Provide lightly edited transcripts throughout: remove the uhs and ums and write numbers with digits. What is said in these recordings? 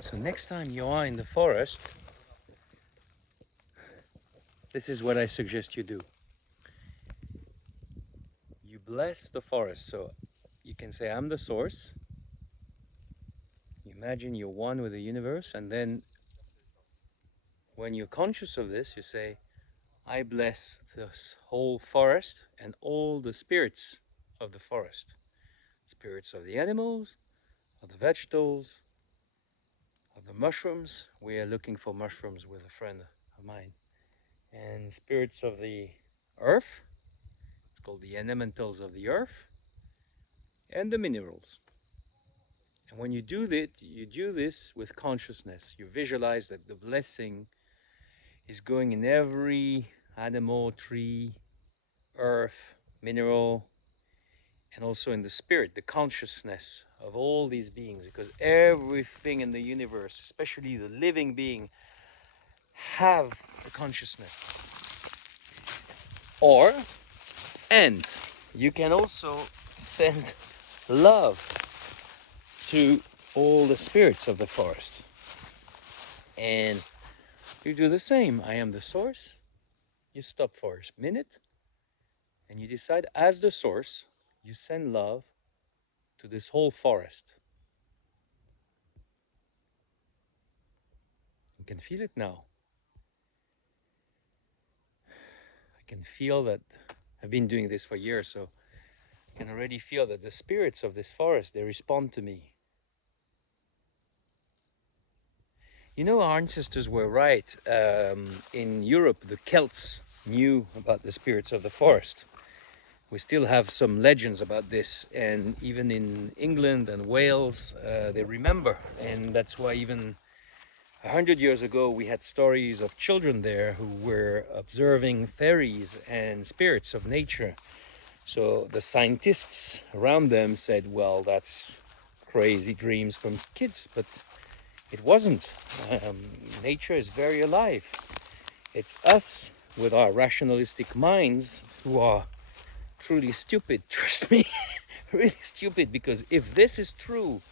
So next time you are in the forest, this is what I suggest you do. You bless the forest. So you can say, I'm the source. You imagine you're one with the universe. And then when you're conscious of this, you say, I bless this whole forest and all the spirits of the forest. Spirits of the animals, of the vegetables, of the mushrooms. We are looking for mushrooms with a friend of mine. And spirits of the earth. It's called the elementals of the earth. And the minerals. And when you do this with consciousness. You visualize that the blessing is going in every animal, tree, earth, mineral, and also in the spirit, the consciousness of all these beings, because everything in the universe, especially the living being, have a consciousness. Or, and you can also send love to all the spirits of the forest. And you do the same. I am the source. You stop for a minute and you decide, as the source, you send love to this whole forest. You can feel it now. I can feel that. I've been doing this for years, so I can already feel that the spirits of this forest, they respond to me. You know, our ancestors were right. In Europe, the Celts knew about the spirits of the forest. We still have some legends about this, and even in England and Wales, they remember. And that's why even 100 years ago, we had stories of children there who were observing fairies and spirits of nature. So the scientists around them said, well, that's crazy dreams from kids, but it wasn't. Nature is very alive. It's us with our rationalistic minds who are truly stupid, trust me, really stupid, because if this is true,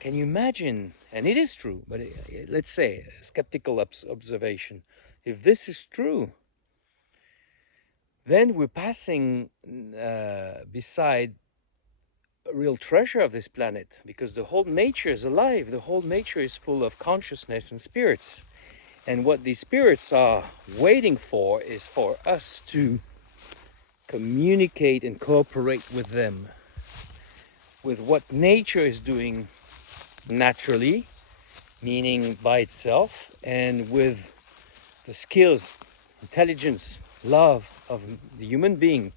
can you imagine, and it is true, but let's say a skeptical observation, if this is true, then we're passing beside a real treasure of this planet, because the whole nature is alive, the whole nature is full of consciousness and spirits. And what these spirits are waiting for is for us to communicate and cooperate with them, with what nature is doing naturally, meaning by itself, and with the skills, intelligence, love of the human being.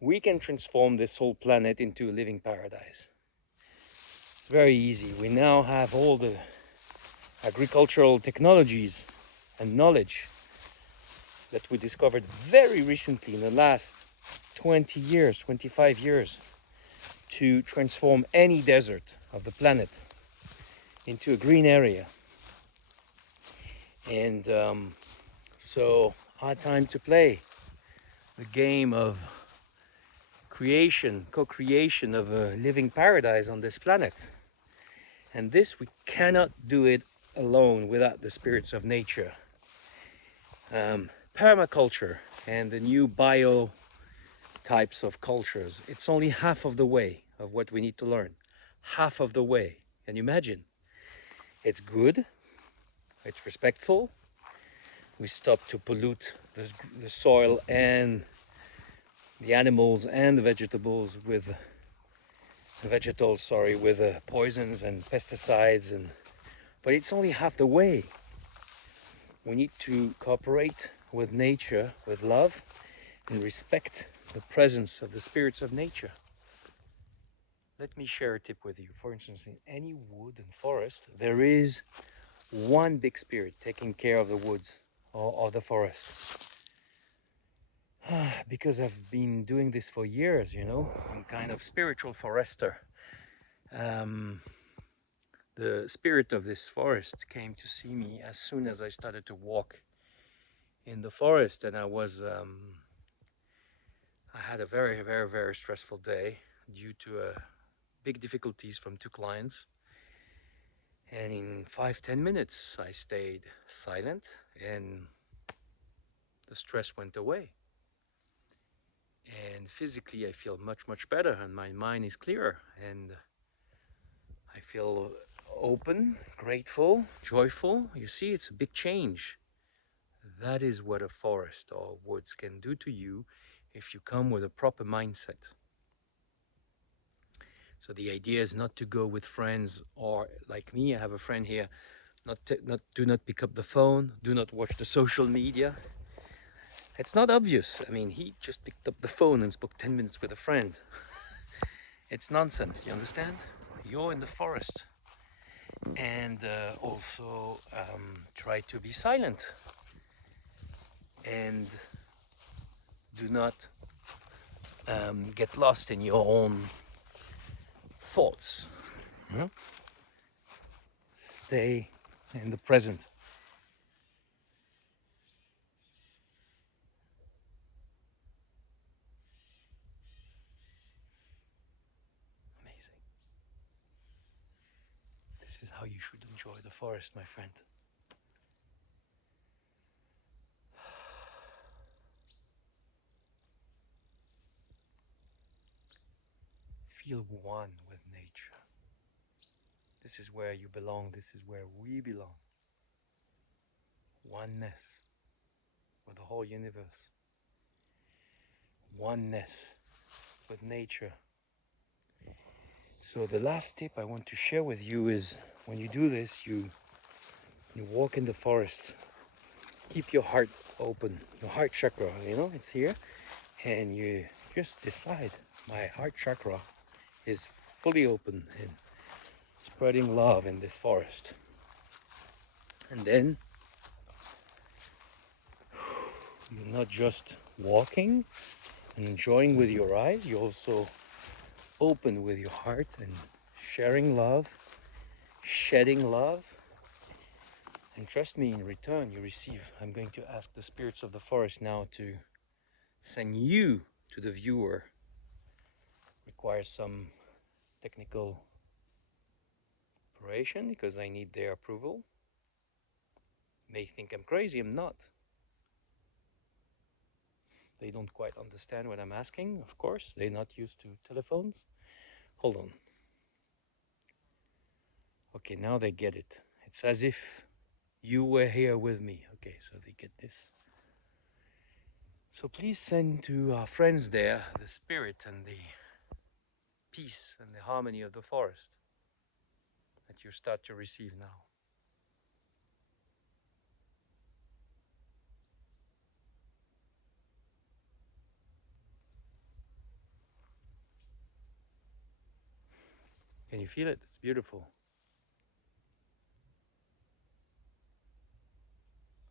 We can transform this whole planet into a living paradise. It's very easy. We now have all the agricultural technologies and knowledge that we discovered very recently in the last 20 years, 25 years, to transform any desert of the planet into a green area. And so our time to play the game of creation, co-creation of a living paradise on this planet. And this, we cannot do it alone without the spirits of nature. Permaculture and the new bio types of cultures, it's only half of the way of what we need to learn. Half of the way. Can you imagine? It's good, it's respectful. We stop to pollute the soil and the animals and the vegetables with poisons and pesticides, but it's only half the way. We need to cooperate with nature with love and respect the presence of the spirits of nature. Let me share a tip with you. For instance, in any wood and forest, there is one big spirit taking care of the woods or the forest. Because I've been doing this for years, you know, I'm kind of spiritual forester. The spirit of this forest came to see me as soon as I started to walk in the forest, and I had a very, very, very stressful day due to big difficulties from two clients. And in 5-10 minutes, I stayed silent and the stress went away. And physically, I feel much better and my mind is clearer. And I feel open, grateful, joyful. You see, it's a big change. That is what a forest or woods can do to you if you come with a proper mindset. So the idea is not to go with friends or like me, I have a friend here, do not pick up the phone, do not watch the social media. It's not obvious. I mean, he just picked up the phone and spoke 10 minutes with a friend. It's nonsense, you understand? You're in the forest. And also try to be silent and do not get lost in your own thoughts. Hmm? Stay in the present. Amazing. This is how you should enjoy the forest, my friend. Feel one with nature. This is where you belong. This is where we belong. Oneness with the whole universe. Oneness with nature. So the last tip I want to share with you is when you do this, you walk in the forest, keep your heart open, your heart chakra, it's here, and you just decide, my heart chakra is fully open and spreading love in this forest. And then you're not just walking and enjoying with your eyes, you also open with your heart and sharing love, shedding love. And trust me, in return you receive. I'm going to ask the spirits of the forest now to send you to the viewer. Requires some technical operation because I need their approval. May think I'm crazy, I'm not. They don't quite understand what I'm asking, of course. They're not used to telephones. Hold on. Okay, now they get it. It's as if you were here with me. Okay, so they get this. So please send to our friends there the spirit and the peace and the harmony of the forest that you start to receive now. Can you feel it? It's beautiful.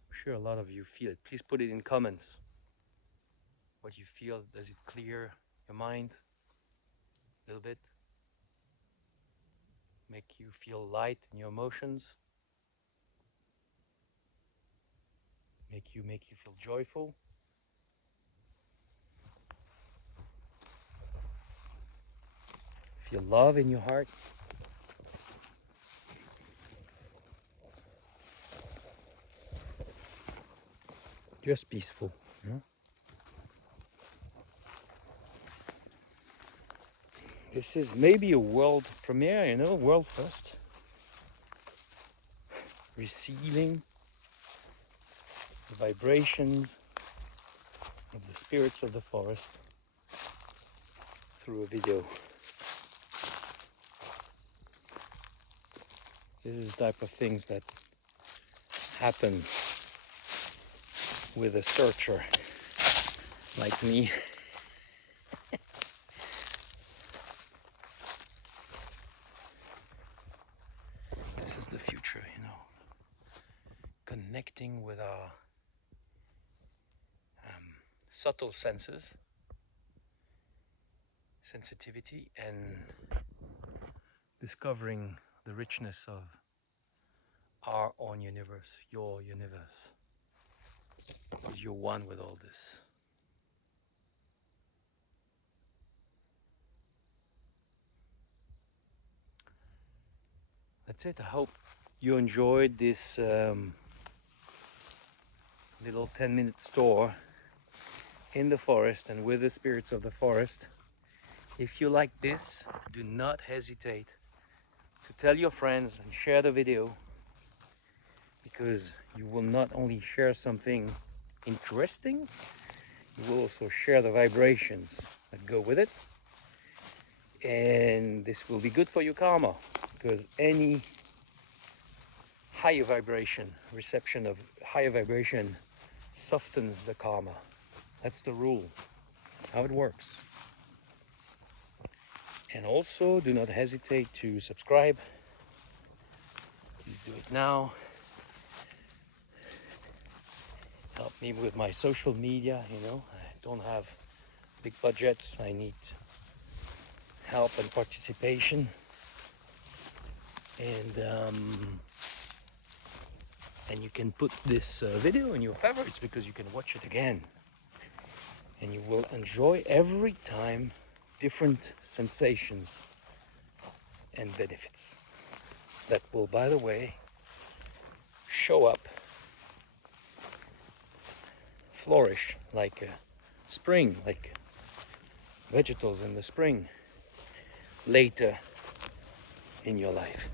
I'm sure a lot of you feel it. Please put it in comments. What you feel, does it clear your mind a little bit? Make you feel light in your emotions? Make you feel joyful? Feel love in your heart? Just peaceful. Yeah? This is maybe a world premiere, world first. Receiving the vibrations of the spirits of the forest through a video. This is the type of things that happen with a searcher like me. This is the future, connecting with our subtle senses, sensitivity, and discovering the richness of our own universe, your universe. You're one with all this. That's it. I hope you enjoyed this little 10-minute tour in the forest and with the spirits of the forest. If you like this, do not hesitate to tell your friends and share the video, because you will not only share something interesting, you will also share the vibrations that go with it. And this will be good for your karma, because any higher vibration, reception of higher vibration, softens the karma. That's the rule. That's how it works. And also, do not hesitate to subscribe. Please do it now. Help me with my social media, I don't have big budgets. I need help and participation. And you can put this video in your favorites, because you can watch it again. And you will enjoy every time different sensations and benefits that will, by the way, show up, flourish like a spring, like vegetables in the spring later in your life.